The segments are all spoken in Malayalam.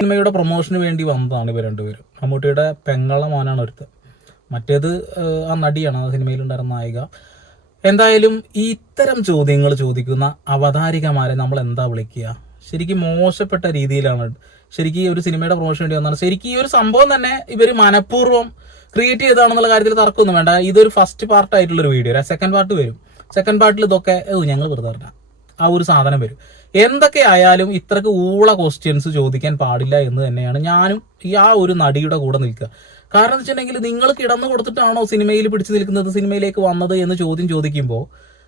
സിനിമയുടെ പ്രൊമോഷന് വേണ്ടി വന്നതാണ് ഇവർ രണ്ടുപേരും. മമ്മൂട്ടിയുടെ പെങ്ങള മോനാണ് ഒരുത്ത് മറ്റേത് ആ നടിയാണ് ആ സിനിമയിലുണ്ടായിരുന്ന നായിക. എന്തായാലും ഈ ഇത്തരം ചോദ്യങ്ങൾ ചോദിക്കുന്ന അവതാരികമാരെ നമ്മൾ എന്താ വിളിക്കുക? ശരിക്കും മോശപ്പെട്ട രീതിയിലാണ്. ശരിക്കും ഈ ഒരു സിനിമയുടെ പ്രൊമോഷൻ വേണ്ടി വന്നതാണ്. ശരിക്കും ഈ ഒരു സംഭവം തന്നെ ഇവർ മനഃപൂർവം ക്രിയേറ്റ് ചെയ്താണെന്നുള്ള കാര്യത്തിൽ തർക്കമൊന്നും വേണ്ട. ഇതൊരു ഫസ്റ്റ് പാർട്ട് ആയിട്ടുള്ള ഒരു വീഡിയോ സെക്കൻഡ് പാർട്ട് വരും സെക്കൻഡ് പാർട്ടിൽ ഇതൊക്കെ ഞങ്ങൾ വെറുതെ ആ ഒരു സാധനം വരും. എന്തൊക്കെ ആയാലും ഇത്രക്ക് ഊള ക്വസ്റ്റ്യൻസ് ചോദിക്കാൻ പാടില്ല എന്ന് തന്നെയാണ് ഞാനും ഈ ആ ഒരു നടിയുടെ കൂടെ നിൽക്കുക. കാരണം എന്ന് വെച്ചിട്ടുണ്ടെങ്കിൽ നിങ്ങൾ കിടന്നു കൊടുത്തിട്ടാണോ സിനിമയിൽ പിടിച്ചു നിൽക്കുന്നത് സിനിമയിലേക്ക് വന്നത് എന്ന് ചോദ്യം ചോദിക്കുമ്പോൾ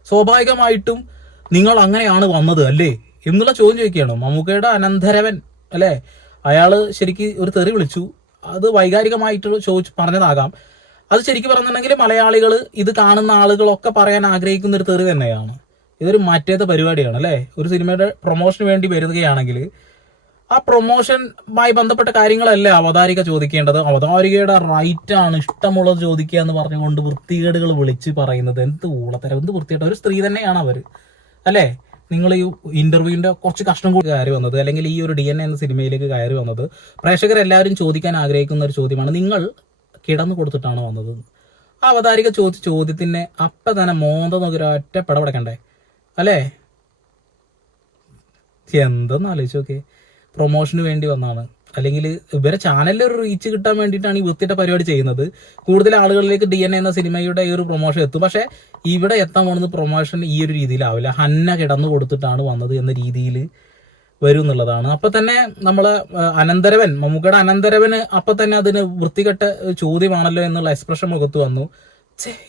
സ്വാഭാവികമായിട്ടും നിങ്ങൾ അങ്ങനെയാണ് വന്നത് അല്ലേ? എന്നുള്ള ചോദ്യം ചോദിക്കുകയാണ്. മമ്മൂക്കയുടെ അനന്തരവൻ അല്ലേ? അയാൾ ശരിക്കും ഒരു തെറി വിളിച്ചു. അത് വൈകാരികമായിട്ട് ചോദിച്ചു പറഞ്ഞതാകാം. അത് ശരിക്കും പറഞ്ഞിട്ടുണ്ടെങ്കിൽ മലയാളികൾ ഇത് കാണുന്ന ആളുകളൊക്കെ പറയാൻ ആഗ്രഹിക്കുന്ന ഒരു തെറി തന്നെയാണ്. ഇതൊരു മറ്റേത്തെ പരിപാടിയാണ് അല്ലേ? ഒരു സിനിമയുടെ പ്രൊമോഷന് വേണ്ടി വരുകയാണെങ്കിൽ ആ പ്രൊമോഷനുമായി ബന്ധപ്പെട്ട കാര്യങ്ങളല്ലേ അവതാരിക ചോദിക്കേണ്ടത്? അവതാരികയുടെ റൈറ്റ് ആണ് ഇഷ്ടമുള്ളത് ചോദിക്കുക എന്ന് പറഞ്ഞുകൊണ്ട് വൃത്തികേടുകൾ വിളിച്ച് പറയുന്നത്. എന്ത് ഊളത്തരം എന്ത് വൃത്തികേട്ട ഒരു സ്ത്രീ തന്നെയാണ് അവർ അല്ലേ? നിങ്ങൾ ഈ ഇന്റർവ്യൂവിന്റെ കുറച്ച് കഷ്ടം കൂടി കയറി വന്നത് അല്ലെങ്കിൽ ഈ ഒരു ഡി എൻ എന്ന സിനിമയിലേക്ക് കയറി വന്നത് പ്രേക്ഷകരെല്ലാവരും ചോദിക്കാൻ ആഗ്രഹിക്കുന്ന ഒരു ചോദ്യമാണ് നിങ്ങൾ കിടന്നു കൊടുത്തിട്ടാണ് വന്നത്? ആ അവതാരിക ചോദിച്ച ചോദ്യത്തിന് അപ്പം തന്നെ മോന്ത നോക്കി ഒറ്റ പടപടക്കണ്ടേ അല്ലേ? എന്തെന്ന് ആലോചിച്ച് നോക്കേ. പ്രൊമോഷന് വേണ്ടി വന്നാണ്. അല്ലെങ്കിൽ ഇവരെ ചാനലിൽ ഒരു റീച്ച് കിട്ടാൻ വേണ്ടിയിട്ടാണ് ഈ വൃത്തിയുടെ പരിപാടി ചെയ്യുന്നത്. കൂടുതൽ ആളുകളിലേക്ക് ഡി എൻ എന്ന സിനിമയുടെ ഈ ഒരു പ്രൊമോഷൻ എത്തും. പക്ഷേ ഇവിടെ എത്താൻ പോകുന്നത് പ്രൊമോഷൻ ഈ ഒരു രീതിയിലാവില്ല. ഹന്ന കിടന്നു കൊടുത്തിട്ടാണ് വന്നത് എന്ന രീതിയിൽ വരും എന്നുള്ളതാണ്. അപ്പൊ തന്നെ നമ്മൾ അനന്തരവൻ മമ്മൂക്കയുടെ അനന്തരവന് അപ്പൊ തന്നെ അതിന് വൃത്തികെട്ട ചോദ്യമാണല്ലോ എന്നുള്ള എക്സ്പ്രഷൻ മുഖത്ത് വന്നു.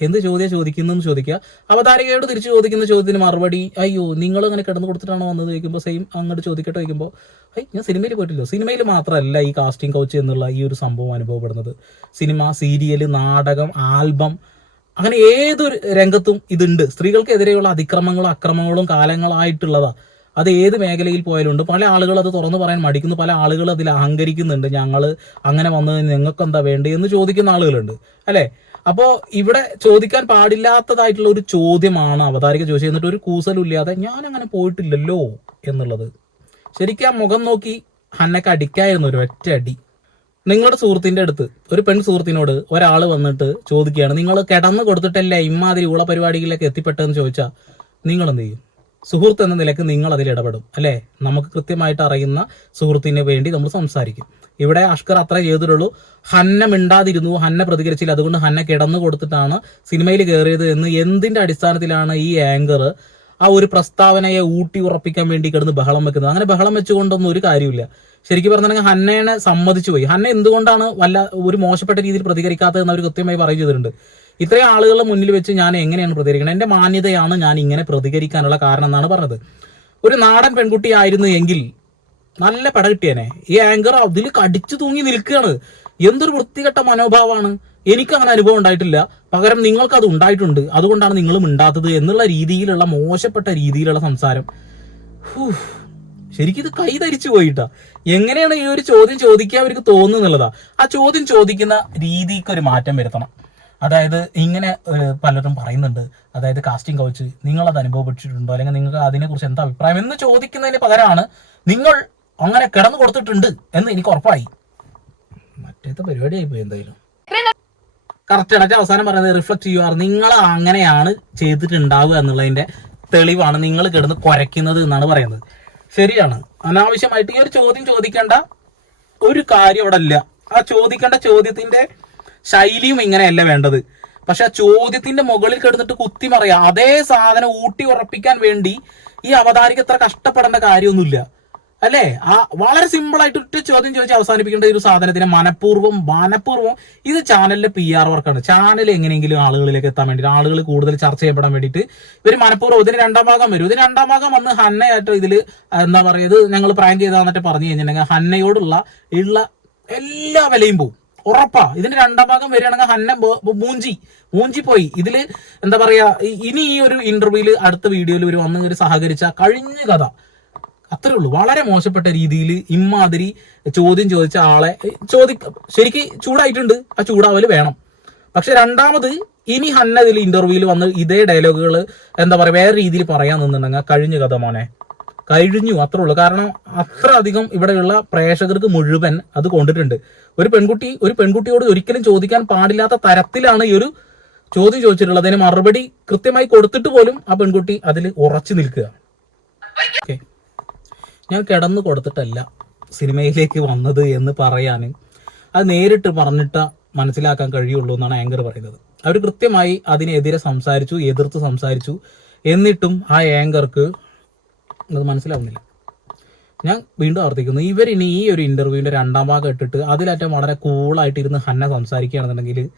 എന്ത് ചോദ്യം ചോദിക്കുന്നു ചോദിക്കുക. അവതാരികയോട് തിരിച്ചു ചോദിക്കുന്ന ചോദ്യത്തിന് മറുപടി അയ്യോ നിങ്ങൾ അങ്ങനെ കിടന്നു കൊടുത്തിട്ടാണോ വന്നത്? ചോദിക്കുമ്പോൾ സെയിം അങ്ങോട്ട് ചോദിക്കട്ടെ ചോദിക്കുമ്പോൾ ഐ ഞാൻ സിനിമയിൽ പോയിട്ടില്ലോ. സിനിമയിൽ മാത്രമല്ല ഈ കാസ്റ്റിംഗ് കൗച്ച് എന്നുള്ള ഈ ഒരു സംഭവം അനുഭവപ്പെടുന്നത്. സിനിമ സീരിയൽ നാടകം ആൽബം അങ്ങനെ ഏതൊരു രംഗത്തും ഇതുണ്ട്. സ്ത്രീകൾക്കെതിരെയുള്ള അതിക്രമങ്ങളും അക്രമങ്ങളും കാലങ്ങളായിട്ടുള്ളതാ. അത് ഏത് മേഖലയിൽ പോയാലും ഉണ്ട് പല ആളുകൾ അത് തുറന്നു പറയാൻ മടിക്കുന്നു. പല ആളുകൾ അതിൽ അഹങ്കരിക്കുന്നുണ്ട്. ഞങ്ങൾ അങ്ങനെ വന്നത് നിങ്ങൾക്ക് എന്താ വേണ്ടത് എന്ന് ചോദിക്കുന്ന ആളുകളുണ്ട്. അല്ലെ? അപ്പോ ഇവിടെ ചോദിക്കാൻ പാടില്ലാത്തതായിട്ടുള്ള ഒരു ചോദ്യമാണ് അവതാരിക ചോദിച്ചത്. എന്നിട്ട് ഒരു കൂസലില്ലാതെ ഞാൻ അങ്ങനെ പോയിട്ടില്ലല്ലോ എന്നുള്ളത്. ശരിക്കും ആ മുഖം നോക്കി ഹന്നക്ക് അടിക്കായിരുന്നു ഒരു ഒറ്റ അടി. നിങ്ങളുടെ സുഹൃത്തിന്റെ അടുത്ത് ഒരു പെൺ സുഹൃത്തിനോട് ഒരാൾ വന്നിട്ട് ചോദിക്കുകയാണ് നിങ്ങൾ കിടന്നു കൊടുത്തിട്ടല്ലേ ഇമാതിരി ഉള്ള പരിപാടികളിലേക്ക് എത്തിപ്പെട്ടെന്ന് ചോദിച്ചാൽ നിങ്ങൾ എന്ത് ചെയ്യും? സുഹൃത്ത് എന്ന നിലയ്ക്ക് നിങ്ങൾ അതിൽ ഇടപെടും അല്ലേ? നമുക്ക് കൃത്യമായിട്ട് അറിയുന്ന സുഹൃത്തിന് വേണ്ടി നമ്മൾ സംസാരിക്കും. ഇവിടെ അഷ്കർ അത്ര ചെയ്തിട്ടുള്ളൂ. ഹന്ന മിണ്ടാതിരുന്നു ഹന്ന പ്രതികരിച്ചില്ല. അതുകൊണ്ട് ഹന്ന കിടന്നു കൊടുത്തിട്ടാണ് സിനിമയിൽ കയറിയത് എന്ന് എന്തിന്റെ അടിസ്ഥാനത്തിലാണ് ഈ ആങ്കർ ആ ഒരു പ്രസ്താവനയെ ഊട്ടി ഉറപ്പിക്കാൻ വേണ്ടി കിടന്ന് ബഹളം വെക്കുന്നത്? അങ്ങനെ ബഹളം വെച്ചുകൊണ്ടൊന്നും ഒരു കാര്യമില്ല. ശരിക്കും പറഞ്ഞിട്ടുണ്ടെങ്കിൽ ഹന്നയെ സമ്മതിച്ചു പോയി ഹന്ന എന്തുകൊണ്ടാണ് വല്ല ഒരു മോശപ്പെട്ട രീതിയിൽ പ്രതികരിക്കാത്തതെന്ന് അവർ കൃത്യമായി പറയും ചെയ്തിട്ടുണ്ട്. ഇത്രയും ആളുകളുടെ മുന്നിൽ വെച്ച് ഞാൻ എങ്ങനെയാണ് പ്രതികരിക്കുന്നത് എന്റെ മാന്യതയാണ് ഞാൻ ഇങ്ങനെ പ്രതികരിക്കാനുള്ള കാരണം എന്നാണ് പറഞ്ഞത്. ഒരു നാടൻ പെൺകുട്ടി ആയിരുന്നു എങ്കിൽ നല്ല പട കിട്ടിയനെ. ഈ ആങ്കർ അതിൽ കടിച്ചു തൂങ്ങി നിൽക്കുകയാണ്. എന്തൊരു വൃത്തികെട്ട മനോഭാവമാണ്. എനിക്ക് അങ്ങനെ അനുഭവം ഉണ്ടായിട്ടില്ല. പകരം നിങ്ങൾക്ക് അത് ഉണ്ടായിട്ടുണ്ട്. അതുകൊണ്ടാണ് നിങ്ങളും മിണ്ടാത്തത് എന്നുള്ള രീതിയിലുള്ള മോശപ്പെട്ട രീതിയിലുള്ള സംസാരം. ശരിക്കും ഇത് കൈ ധരിച്ചു പോയിട്ടാ. എങ്ങനെയാണ് ഈ ഒരു ചോദ്യം ചോദിക്കാൻ അവർക്ക് തോന്നുന്നുള്ളതാ? ആ ചോദ്യം ചോദിക്കുന്ന രീതിക്ക് ഒരു മാറ്റം വരുത്തണം. അതായത് ഇങ്ങനെ പലരും പറയുന്നുണ്ട്. അതായത് കാസ്റ്റിംഗ് കൗച്ച് നിങ്ങളത് അനുഭവപ്പെട്ടിട്ടുണ്ടോ? അല്ലെങ്കിൽ നിങ്ങൾക്ക് അതിനെക്കുറിച്ച് എന്താ അഭിപ്രായം എന്ന് ചോദിക്കുന്നതിന് പകരമാണ് നിങ്ങൾ അങ്ങനെ കിടന്നു കൊടുത്തിട്ടുണ്ട് എന്ന് എനിക്ക് ഉറപ്പായി. മറ്റേത്തെ പരിപാടിയായി പോയി എന്തായാലും. കറക്റ്റ് ആണ്. അവസാനം പറയുന്നത് റിഫ്ലക്ട് ചെയ്യുവാർ. നിങ്ങൾ അങ്ങനെയാണ് ചെയ്തിട്ടുണ്ടാവുക എന്നുള്ളതിന്റെ തെളിവാണ് നിങ്ങൾ കിടന്ന് കുരയ്ക്കുന്നത് എന്നാണ് പറയുന്നത്. ശരിയാണ്. അനാവശ്യമായിട്ട് ഈ ഒരു ചോദ്യം ചോദിക്കേണ്ട ഒരു കാര്യം അവിടെ ആ ചോദിക്കേണ്ട ചോദ്യത്തിന്റെ ശൈലിയും ഇങ്ങനെയല്ല വേണ്ടത്. പക്ഷെ ചോദ്യത്തിന്റെ മുകളിൽ കിടന്നിട്ട് കുത്തിമറിയാ അതേ സാധനം ഊട്ടി ഉറപ്പിക്കാൻ വേണ്ടി ഈ അവതാരിക എത്ര കഷ്ടപ്പെടേണ്ട കാര്യമൊന്നുമില്ല. അല്ലേ? ആ വളരെ സിമ്പിൾ ആയിട്ട് ഒറ്റ ചോദ്യം ചോദിച്ച് അവസാനിപ്പിക്കേണ്ട ഒരു സാധനത്തിന് മനഃപൂർവം മനഃപൂർവം ഇത് ചാനലിലെ പി ആർ വർക്കാണ് ചാനൽ എങ്ങനെയെങ്കിലും ആളുകളിലേക്ക് എത്താൻ വേണ്ടിയിട്ട് ആളുകൾ കൂടുതൽ ചർച്ച ചെയ്യപ്പെടാൻ വേണ്ടിയിട്ട് ഇവർ മനഃപൂർവം ഇതിന് രണ്ടാം ഭാഗം വരും. ഇതിന് രണ്ടാം ഭാഗം വന്ന് ഹന്നയായിട്ട് ഇതിൽ എന്താ പറയുക ഇത് ഞങ്ങൾ പ്രാങ്ക് ചെയ്താന്നിട്ട് പറഞ്ഞു കഴിഞ്ഞിട്ടുണ്ടെങ്കിൽ ഹന്നയോടുള്ള ഉള്ള എല്ലാ വിലയും പോവും. ഉറപ്പാ. ഇതിന്റെ രണ്ടാം ഭാഗം വരികയാണെങ്കിൽ ഹന്ന മൂഞ്ചി. മൂഞ്ചി പോയി. ഇതിൽ എന്താ പറയാ ഇനി ഈ ഒരു ഇന്റർവ്യൂൽ അടുത്ത വീഡിയോയിൽ ഒരു വന്ന് ഒരു സഹകരിച്ച കഴിഞ്ഞ കഥ. അത്രേ ഉള്ളൂ. വളരെ മോശപ്പെട്ട രീതിയിൽ ഇമ്മാതിരി ചോദ്യം ചോദിച്ച ആളെ ചോദി ശരിക്ക് ചൂടായിട്ടുണ്ട്. ആ ചൂടാവൽ വേണം. പക്ഷെ രണ്ടാമത് ഇനി ഹന്ന ഇതിൽ ഇന്റർവ്യൂവിൽ വന്ന് ഇതേ ഡയലോഗുകൾ എന്താ പറയാ വേറെ രീതിയിൽ പറയാൻ നിന്നുണ്ടെങ്കിൽ കഴിഞ്ഞ കഥ മോനെ. കഴിഞ്ഞു. അത്രേ ഉള്ളൂ. കാരണം അത്ര അധികം ഇവിടെയുള്ള പ്രേക്ഷകർക്ക് മുഴുവൻ അത് കൊണ്ടിട്ടുണ്ട്. ഒരു പെൺകുട്ടി ഒരു പെൺകുട്ടിയോട് ഒരിക്കലും ചോദിക്കാൻ പാടില്ലാത്ത തരത്തിലാണ് ഈ ഒരു ചോദ്യം ചോദിച്ചിട്ടുള്ളത്. അതിന് മറുപടി കൃത്യമായി കൊടുത്തിട്ട് പോലും ആ പെൺകുട്ടി അതിൽ ഉറച്ചു നിൽക്കുക. ഓക്കെ ഞാൻ കിടന്നു കൊടുത്തിട്ടല്ല സിനിമയിലേക്ക് വന്നത് എന്ന് പറയാൻ അത് നേരിട്ട് പറഞ്ഞിട്ട് മനസ്സിലാക്കാൻ കഴിയുള്ളൂ എന്നാണ് ആങ്കർ പറയുന്നത്. അവർ കൃത്യമായി അതിനെതിരെ സംസാരിച്ചു എതിർത്ത് സംസാരിച്ചു. എന്നിട്ടും ആ ആങ്കർക്ക് അത് മനസ്സിലാവുന്നില്ല. ഞാൻ വീണ്ടും ആവർത്തിക്കുന്നു. ഇനി ഈ ഒരു ഇന്റർവ്യൂവിന്റെ രണ്ടാം ഭാഗം ഇട്ടിട്ട് അതിലേറ്റം വളരെ കൂളായിട്ട് ഇരുന്ന് ഹന്ന സംസാരിക്കുകയാണെന്നുണ്ടെങ്കിൽ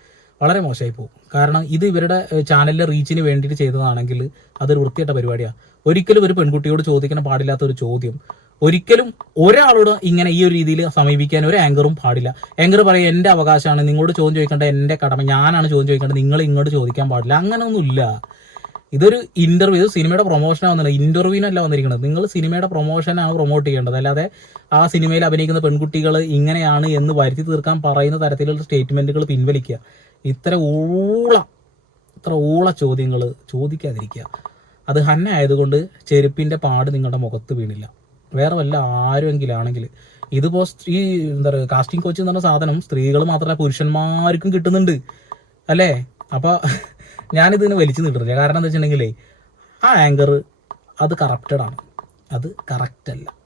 വളരെ മോശമായി പോകും. കാരണം ഇത് ഇവരുടെ ചാനലിലെ റീച്ചിന് വേണ്ടിയിട്ട് ചെയ്തതാണെങ്കിൽ അതൊരു വൃത്തിയായിട്ട പരിപാടിയാണ് ഒരിക്കലും ഒരു പെൺകുട്ടിയോട് ചോദിക്കാൻ പാടില്ലാത്ത ഒരു ചോദ്യം. ഒരിക്കലും ഒരാളോട് ഇങ്ങനെ ഈ ഒരു രീതിയിൽ സമീപിക്കാൻ ഒരു ആങ്കറും പാടില്ല. ആങ്കർ പറയും എന്റെ അവകാശമാണ്. നിങ്ങളോട് ചോദ്യം ചോദിക്കേണ്ട എന്റെ കടമ. ഞാനാണ് ചോദ്യം ചോദിക്കേണ്ടത്. നിങ്ങൾ ഇങ്ങോട്ട് ചോദിക്കാൻ പാടില്ല. അങ്ങനെയൊന്നുമില്ല ഇതൊരു ഇന്റർവ്യൂ സിനിമയുടെ പ്രൊമോഷനാണ് വന്നിരിക്കുന്നത് ഇന്റർവ്യൂവിനല്ല വന്നിരിക്കുന്നത്. നിങ്ങൾ സിനിമയുടെ പ്രൊമോഷനാണ് പ്രൊമോട്ട് ചെയ്യേണ്ടത്. അല്ലാതെ ആ സിനിമയിൽ അഭിനയിക്കുന്ന പെൺകുട്ടികൾ ഇങ്ങനെയാണ് എന്ന് വരുത്തി തീർക്കാൻ പറയുന്ന തരത്തിലുള്ള സ്റ്റേറ്റ്മെന്റുകൾ പിൻവലിക്കുക. ഇത്ര ഊള ഇത്ര ഊള ചോദ്യങ്ങൾ ചോദിക്കാതിരിക്കുക. അത് ഹന്ന ആയതുകൊണ്ട് ചെരുപ്പിന്റെ പാട് നിങ്ങളുടെ മുഖത്ത് വീണില്ല. വേറെ വല്ല ആരുമെങ്കിലാണെങ്കിൽ ഇതിപ്പോ ഈ എന്താ പറയുക കാസ്റ്റിംഗ് കോച്ച് എന്ന് പറഞ്ഞ സാധനം സ്ത്രീകൾ മാത്രമല്ല പുരുഷന്മാർക്കും കിട്ടുന്നുണ്ട്. അല്ലേ? അപ്പൊ ഞാനിതിന് വലിച്ചു നീട്ടുന്നില്ല. കാരണം എന്താ വെച്ചിട്ടുണ്ടെങ്കിലേ ആ ആങ്കർ അത് കറപ്റ്റഡ് ആണ്. അത് കറക്റ്റ് അല്ല.